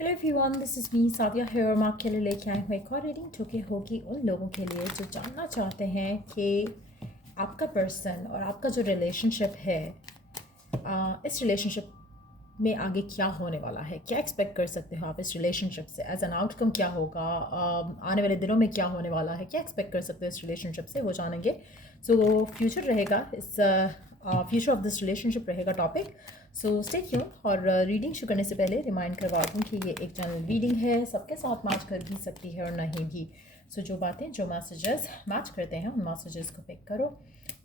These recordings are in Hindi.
Hello everyone, this is me Sadia here. मैं आपके लिए लेके आई हूँ एक और रीडिंग जो कि होगी उन लोगों के लिए जो जानना चाहते हैं कि आपका पर्सन और आपका जो रिलेशनशिप है, इस रिलेशनशिप में आगे क्या होने वाला है, क्या एक्सपेक्ट कर सकते हो आप इस रिलेशनशिप से, एज एन आउटकम क्या होगा, आने वाले दिनों में क्या होने वाला है, क्या एक्सपेक्ट कर सकते हो इस रिलेशनशिप से, वो जानेंगे। सो फ्यूचर रहेगा इस फ्यूचर ऑफ दिस रिलेशनशिप रहेगा टॉपिक। So stay tune. और रीडिंग शुरू करने से पहले रिमाइंड करवा दूँ कि ये एक जनरल रीडिंग है, सबके साथ मैच कर भी सकती है और नहीं भी। सो जो बातें, जो मैसेजेस मैच करते हैं, उन मैसेजेस को पिक करो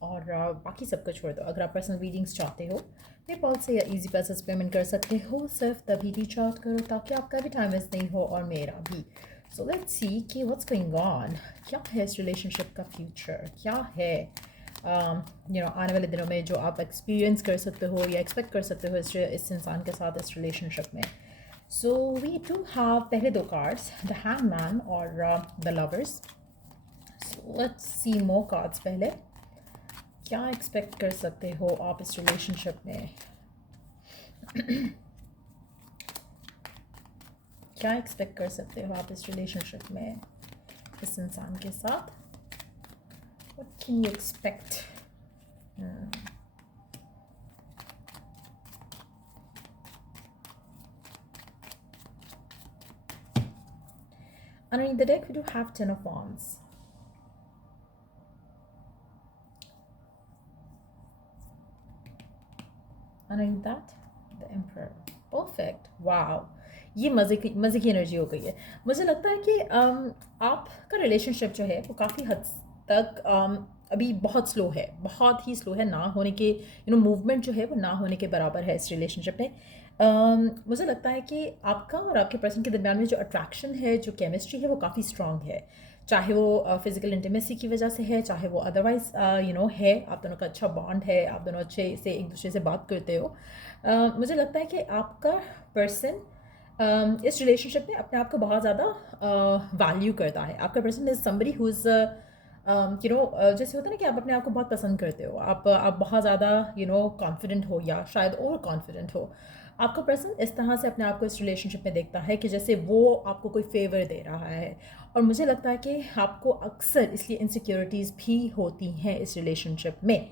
और बाकी सबको छोड़ दो। अगर आप पर्सनल रीडिंग्स चाहते हो, पेपॉल से या इजी पैसेज पेमेंट कर सकते हो। सिर्फ तभी रीच आउट करो ताकि आपका भी टाइम वेस्ट नहीं हो और मेरा भी। सो लेट्स सी कि व्हाट्स गोइंग ऑन। क्या है इस रिलेशनशिप का फ्यूचर, क्या है आने वाले दिनों में जो आप एक्सपीरियंस कर सकते हो या एक्सपेक्ट कर सकते हो इस इंसान के साथ, इस रिलेशनशिप में। सो वी डू हैव पहले दो कार्ड्स, द हैंगमैन और the lovers. So let's see more cards पहले। क्या एक्सपेक्ट कर सकते हो आप इस रिलेशनशिप में? क्या एक्सपेक्ट कर सकते हो आप इस रिलेशनशिप में इस इंसान के साथ? What can you expect? Underneath the deck we do have Ten of Wands. Underneath that the Emperor. Perfect. Wow. ये मज़े की एनर्जी हो गई है। मुझे लगता है कि आपका रिलेशनशिप जो है वो काफ़ी हद तक अभी बहुत स्लो है, बहुत ही स्लो है। ना होने के मूवमेंट जो है वो ना होने के बराबर है इस रिलेशनशिप में। मुझे लगता है कि आपका और आपके पर्सन के दरमियान में जो अट्रैक्शन है, जो केमिस्ट्री है, वो काफ़ी स्ट्रॉन्ग है। चाहे वो फिज़िकल इंटीमेसी की वजह से है, चाहे वो अदरवाइज़ है, आप दोनों का अच्छा बॉन्ड है, आप दोनों अच्छे से एक दूसरे से बात करते हो। मुझे लगता है कि आपका पर्सन इस रिलेशनशिप में अपने आप को बहुत ज़्यादा वैल्यू करता है। आपका person is somebody who is जैसे होता है ना कि आप अपने आप को बहुत पसंद करते हो, आप बहुत ज़्यादा कॉन्फिडेंट हो या शायद ओवर कॉन्फिडेंट हो। आपका पर्सन इस तरह से अपने आप को इस रिलेशनशिप में देखता है कि जैसे वो आपको कोई फेवर दे रहा है। और मुझे लगता है कि आपको अक्सर इसलिए इनसिक्योरिटीज़ भी होती हैं इस रिलेशनशिप में।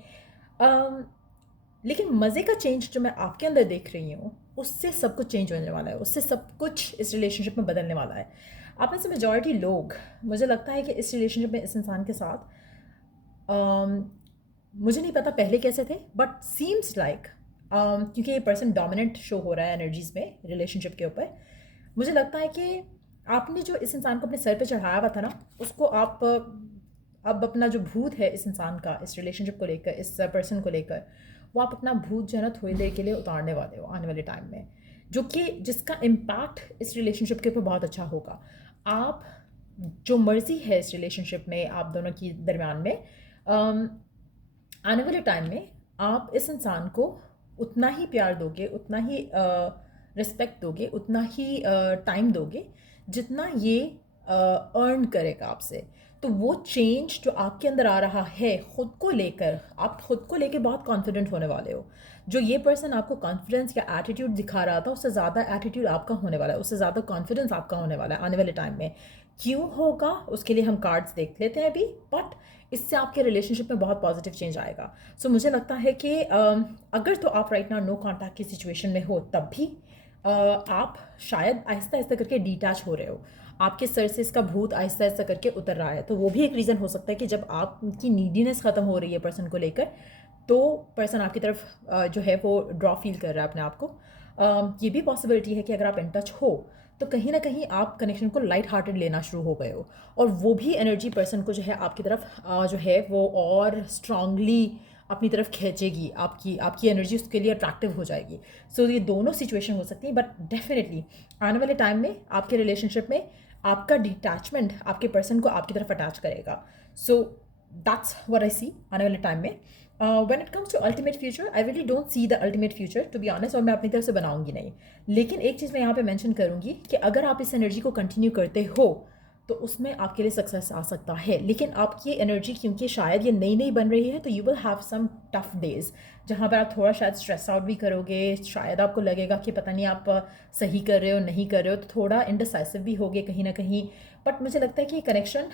लेकिन मज़े का चेंज जो मैं आपके अंदर देख रही हूँ, उससे सब कुछ चेंज होने वाला है, उससे सब कुछ इस रिलेशनशिप में बदलने वाला है। आप में से मेजॉरिटी लोग, मुझे लगता है कि इस रिलेशनशिप में इस इंसान के साथ, मुझे नहीं पता पहले कैसे थे, बट सीम्स लाइक क्योंकि ये पर्सन डोमिनेंट शो हो रहा है एनर्जीज़ में रिलेशनशिप के ऊपर, मुझे लगता है कि आपने जो इस इंसान को अपने सर पे चढ़ाया हुआ था ना, उसको आप अब अपना जो भूत है इस इंसान का, इस रिलेशनशिप को लेकर, इस पर्सन को लेकर, वो आप अपना भूत जो है ना थोड़ी देर के लिए उतारने वाले हो आने वाले टाइम में, जो कि जिसका इम्पैक्ट इस रिलेशनशिप के ऊपर बहुत अच्छा होगा। आप जो मर्ज़ी है इस रिलेशनशिप में आप दोनों की दरमियान में, आने वाले टाइम में आप इस इंसान को उतना ही प्यार दोगे, उतना ही रिस्पेक्ट दोगे, उतना ही टाइम दोगे जितना ये अर्न करेगा आपसे। तो वो चेंज जो आपके अंदर आ रहा है ख़ुद को लेकर, आप खुद को लेकर बहुत कॉन्फिडेंट होने वाले हो। जो ये पर्सन आपको कॉन्फिडेंस या एटीट्यूड दिखा रहा था, उससे ज़्यादा एटीट्यूड आपका होने वाला है, उससे ज़्यादा कॉन्फिडेंस आपका होने वाला है आने वाले टाइम में। क्यों होगा उसके लिए हम कार्ड्स देख लेते हैं अभी, बट इससे आपके रिलेशनशिप में बहुत पॉजिटिव चेंज आएगा। सो मुझे लगता है कि अगर तो आप राइट नाउ नो कॉन्टैक्ट की सिचुएशन में हो, तब भी आप शायद आहिस्ता आहिस्ता करके डिटैच हो रहे हो, आपके सर से इसका भूत आहिस्ता आहिस्ता करके उतर रहा है। तो वो भी एक रीज़न हो सकता है कि जब आपकी नीडीनेस ख़त्म हो रही है पर्सन को लेकर, तो पर्सन आपकी तरफ जो है वो ड्रॉ फील कर रहा है अपने आप को। ये भी पॉसिबिलिटी है कि अगर आप इन टच हो तो कहीं ना कहीं आप कनेक्शन को लाइट हार्टेड लेना शुरू हो गए हो, और वो भी एनर्जी पर्सन को जो है आपकी तरफ जो है वो और स्ट्रांगली अपनी तरफ खींचेगी, आपकी आपकी एनर्जी उसके लिए अट्रैक्टिव हो जाएगी। सो ये दोनों सिचुएशन हो सकती हैं, बट डेफिनेटली आने वाले टाइम में आपके रिलेशनशिप में आपका डिटैचमेंट आपके पर्सन को आपकी तरफ अटैच करेगा। सो दैट्स व्हाट आई सी आने वाले टाइम में। When it comes to ultimate future, I really don't see the ultimate future to be honest, और मैं अपनी तरफ से बनाऊंगी नहीं। लेकिन एक चीज़ मैं यहाँ पे मेंशन करूँगी कि अगर आप इस एनर्जी को कंटिन्यू करते हो तो उसमें आपके लिए सक्सेस आ सकता है। लेकिन आपकी एनर्जी क्योंकि शायद ये नई नई बन रही है, तो you will have some tough days जहाँ पर आप थोड़ा शायद स्ट्रेस आउट भी करोगे, शायद आपको लगेगा कि पता नहीं आप सही कर रहे हो नहीं कर रहे हो, तो थोड़ा इनडिसाइसिव भी होगे कहीं ना कहीं। बट मुझे लगता है कि ये कनेक्शन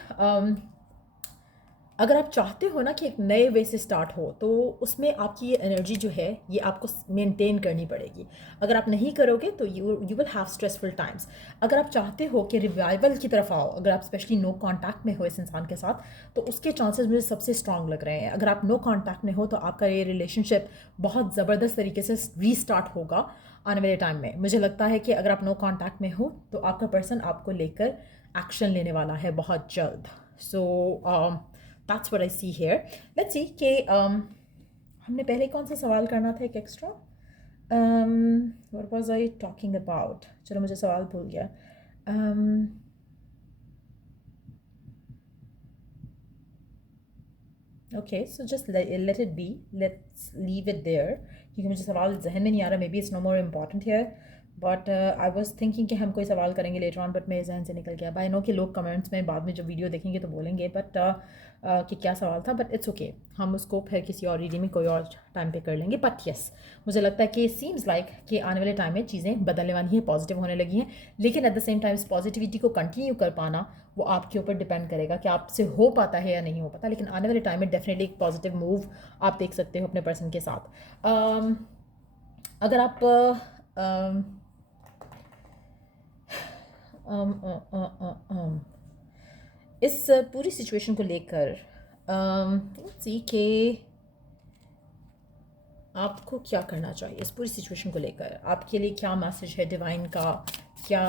अगर आप चाहते हो ना कि एक नए वे से स्टार्ट हो, तो उसमें आपकी ये एनर्जी जो है ये आपको मेंटेन करनी पड़ेगी। अगर आप नहीं करोगे तो you will have stressful times. अगर आप चाहते हो कि रिवाइवल की तरफ आओ, अगर आप स्पेशली नो कांटेक्ट में हो इस इंसान के साथ, तो उसके चांसेस मुझे सबसे स्ट्रांग लग रहे हैं। अगर आप नो कांटेक्ट में हो तो आपका ये रिलेशनशिप बहुत ज़बरदस्त तरीके से रीस्टार्ट होगा आने वाले टाइम में। मुझे लगता है कि अगर आप नो कांटेक्ट में हो तो आपका पर्सन आपको लेकर एक्शन लेने वाला है बहुत जल्द। So that's what I see here. Let's see कि हमने पहले कौन सा सवाल करना था एक extra. What was I talking about, चलो मुझे सवाल भूल गया। Okay, so just let it be, let's leave it there, क्योंकि मुझे सवाल जहन में नहीं आ रहा। Maybe it's no more important here, but I was thinking कि हम कोई सवाल करेंगे लेटर ऑन, बट मेरे जहन से निकल गया। आई नो कि लोग कमेंट्स में बाद में जब वीडियो देखेंगे तो बोलेंगे बट कि क्या सवाल था, बट इट्स ओके, हम उसको फिर किसी और रीडिंग में कोई और टाइम पे कर लेंगे। बट यस, मुझे लगता है कि सीम्स लाइक कि आने वाले टाइम में चीज़ें बदलने वाली हैं, पॉजिटिव होने लगी हैं। लेकिन एट द सेम टाइम इस पॉजिटिविटी को कंटिन्यू कर पाना वो आपके ऊपर डिपेंड करेगा कि आपसे हो पाता है या नहीं हो पाता। लेकिन आने वाले टाइम में डेफिनेटली एक पॉजिटिव मूव आप देख सकते हो अपने पर्सन के साथ। अगर आप इस पूरी सिचुएशन को लेकर सी के आपको क्या करना चाहिए, इस पूरी सिचुएशन को लेकर आपके लिए क्या मैसेज है डिवाइन का, क्या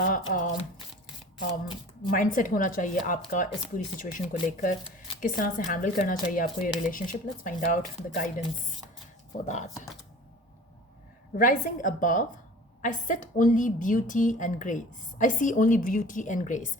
माइंडसेट होना चाहिए आपका इस पूरी सिचुएशन को लेकर, किस तरह से हैंडल करना चाहिए आपको ये relationship. Let's find out the guidance for that. Rising above, I sit only beauty and grace. I see only beauty and grace.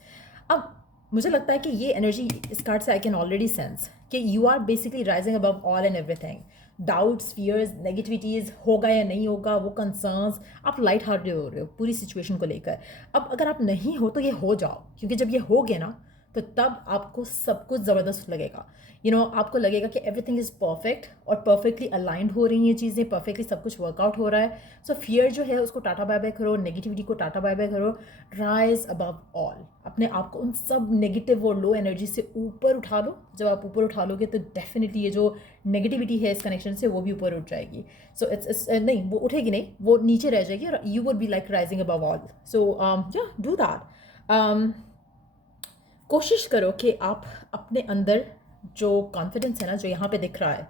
अब मुझे लगता है कि ये एनर्जी इस कार्ड से आई कैन ऑलरेडी सेंस कि you are basically rising above all and everything. Doubts, fears, negativities, होगा या नहीं होगा, वो कंसर्न्स, आप लाइट हार्टेड हो रहे हो पूरी सिचुएशन को लेकर। अब अगर आप नहीं हो तो ये हो जाओ, क्योंकि जब ये हो गया ना तो तब आपको सब कुछ ज़बरदस्त लगेगा। आपको लगेगा कि एवरीथिंग इज़ परफेक्ट और परफेक्टली अलाइंड हो रही हैं चीज़ें, परफेक्टली सब कुछ वर्कआउट हो रहा है। सो फियर जो है उसको टाटा बाय बाय करो, नेगेटिविटी को टाटा बाय बाय करो, राइज अबव ऑल। अपने आप को उन सब नेगेटिव और लो एनर्जी से ऊपर उठा लो। जब आप ऊपर उठा लोगे तो डेफिनेटली ये जो नेगेटिविटी है इस कनेक्शन से वो भी ऊपर उठ जाएगी। सो इट्स नहीं, वो उठेगी नहीं, वो नीचे रह जाएगी और you would be like rising above all. So yeah do that. कोशिश करो कि आप अपने अंदर जो कॉन्फिडेंस है ना, जो यहाँ पे दिख रहा है,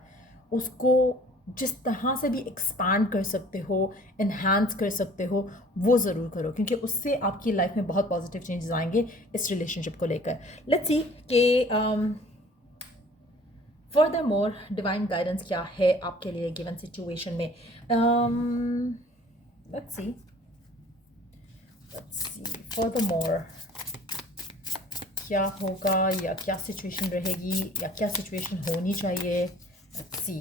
उसको जिस तरह से भी एक्सपांड कर सकते हो, इन्हांस कर सकते हो, वो ज़रूर करो, क्योंकि उससे आपकी लाइफ में बहुत पॉजिटिव चेंजेस आएंगे इस रिलेशनशिप को लेकर। लेट्स सी कि फर्दर मोर डिवाइन गाइडेंस क्या है आपके लिए गिवन सिचुएशन में। लेट्स सी फर्दर मोर क्या होगा या क्या सिचुएशन रहेगी या क्या सिचुएशन होनी चाहिए। Let's see.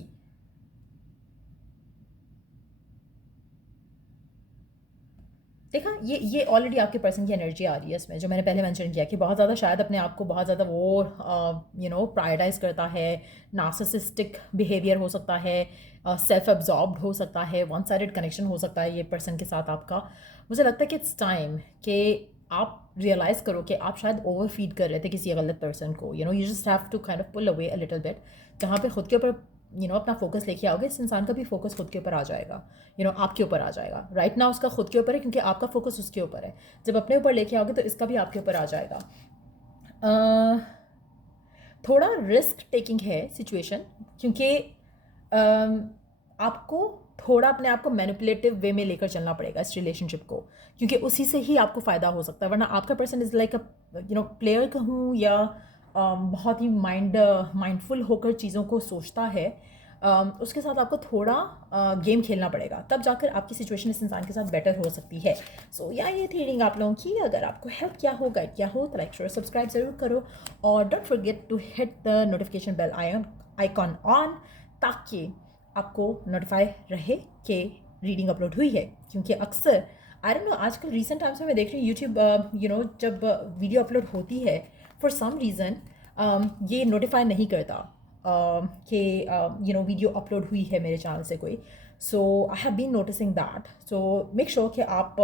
देखा, ये ऑलरेडी आपके पर्सन की एनर्जी आ रही है इसमें, जो मैंने पहले मेंशन किया कि बहुत ज़्यादा शायद अपने आप को बहुत ज़्यादा वो प्रायोरिटाइज करता है, नार्सिसिस्टिक बिहेवियर हो सकता है, सेल्फ एब्जॉर्ब्ड हो सकता है, वन साइडेड कनेक्शन हो सकता है ये पर्सन के साथ आपका। मुझे लगता है कि इट्स टाइम कि आप रियलाइज़ करो कि आप शायद ओवर फीड कर रहे थे किसी गलत पर्सन को। You just have to kind of pull away a little bit, जहाँ पे खुद के ऊपर अपना फोकस लेके आओगे, इस इंसान का भी फोकस खुद के ऊपर आ जाएगा, आपके ऊपर आ जाएगा। राइट नाउ उसका खुद के ऊपर है क्योंकि आपका फोकस उसके ऊपर है। जब अपने ऊपर लेके आओगे तो इसका भी आपके ऊपर आ जाएगा। थोड़ा रिस्क टेकिंग है सिचुएशन, क्योंकि आपको थोड़ा अपने आप को मैनिपुलेटिव वे में लेकर चलना पड़ेगा इस रिलेशनशिप को, क्योंकि उसी से ही आपको फ़ायदा हो सकता है। वरना आपका person is like a player कहूँ या बहुत ही माइंडफुल होकर चीज़ों को सोचता है। उसके साथ आपको थोड़ा गेम खेलना पड़ेगा, तब जाकर आपकी सिचुएशन इस इंसान के साथ बेटर हो सकती है। सो ये थी रीडिंग आप लोगों की। अगर आपको हेल्प किया हो, गाइड किया हो, तो लाइक शेयर सब्सक्राइब ज़रूर करो और don't forget to hit the notification bell icon on, ताकि आपको नोटिफाई रहे कि रीडिंग अपलोड हुई है। क्योंकि अक्सर आई डोंट नो, आजकल रिसेंट टाइम्स में मैं देख रही हूँ यूट्यूब जब वीडियो अपलोड होती है फॉर सम रीज़न ये नोटिफाई नहीं करता कि वीडियो अपलोड हुई है मेरे चैनल से कोई. So I have been noticing that. So make sure कि आप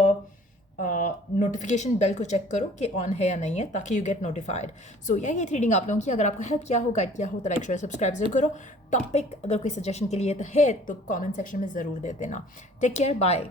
नोटिफिकेशन बेल को चेक करो कि ऑन है या नहीं है, ताकि यू गेट नोटिफाइड. सो ये थी रीडिंग आप लोगों की. अगर आपको हेल्प किया हो, गाइड किया हो, तो लाइक शेयर सब्सक्राइब जरूर करो. टॉपिक अगर कोई सजेशन के लिए तो है तो कमेंट सेक्शन में ज़रूर दे देना. Take care, bye.